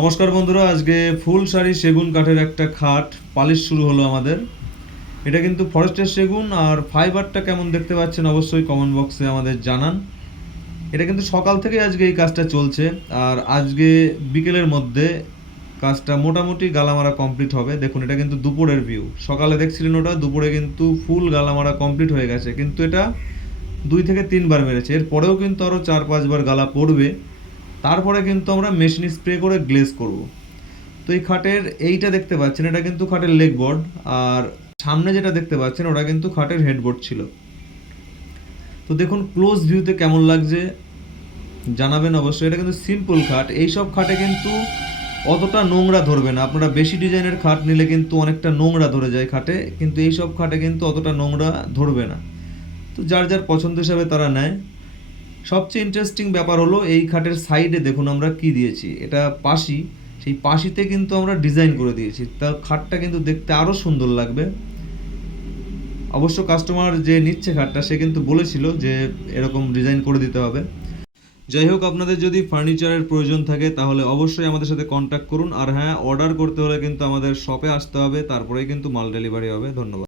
নমস্কার বন্ধুরা, আজকে ফুল শাড়ি সেগুন কাঠের একটা খাট পালিশ শুরু হলো আমাদের। এটা কিন্তু ফরেস্টের সেগুন, আর ফাইবারটা কেমন দেখতে পাচ্ছেন অবশ্যই কমেন্ট বক্সে আমাদের জানান। এটা কিন্তু সকাল থেকে আজকে এই কাজটা চলছে, আর আজকে বিকেলের মধ্যে কাজটা মোটামুটি গালামারা কমপ্লিট হবে। দেখুন, এটা কিন্তু দুপুরের ভিউ। সকালে দেখছিলেন ওটা, দুপুরে কিন্তু ফুল গালামারা কমপ্লিট হয়ে গেছে। কিন্তু এটা দুই থেকে তিনবার মেরেছে। এরপরেও কিন্তু আরও চার পাঁচবার গালা পড়বে। তারপরে কিন্তু আমরা মেশিন স্প্রে করে গ্লেজ করব। তো এই খাটের এইটা দেখতে পাচ্ছেন, এটা কিন্তু খাটের লেগ বোর্ড আর সামনে যেটা দেখতে পাচ্ছেন, ওটা কিন্তু খাটের হেডবোর্ড ছিল। তো দেখুন ক্লোজ ভিউতে কেমন লাগছে? জানাবেন অবশ্যই, এটা কিন্তু সিম্পল খাট এইসব খাটে কিন্তু অতটা নোংরা ধরবে না। আপনারা বেশি ডিজাইনের খাট নিলে কিন্তু অনেকটা নোংরা ধরে যায় খাটে, কিন্তু এইসব খাটে কিন্তু অতটা নোংরা ধরবে না। তো যার যার পছন্দ হিসাবে তারা নেয়। সবচেয়ে ইন্টারেস্টিং ব্যাপার হলো এই খাটের সাইডে দেখুন আমরা কি দিয়েছি। এটা পাশি, সেই পাশিতে কিন্তু আমরা ডিজাইন করে দিয়েছি। তা খাটটা কিন্তু দেখতে আরও সুন্দর লাগবে। অবশ্য কাস্টমার যে নিচ্ছে খাটটা, সে কিন্তু বলেছিল যে এরকম ডিজাইন করে দিতে হবে। যাই হোক, আপনাদের যদি ফার্নিচারের প্রয়োজন থাকে, তাহলে অবশ্যই আমাদের সাথে কন্ট্যাক্ট করুন। আর হ্যাঁ অর্ডার করতে হলে কিন্তু আমাদের শপে আসতে হবে, তারপরেই কিন্তু মাল ডেলিভারি হবে। ধন্যবাদ।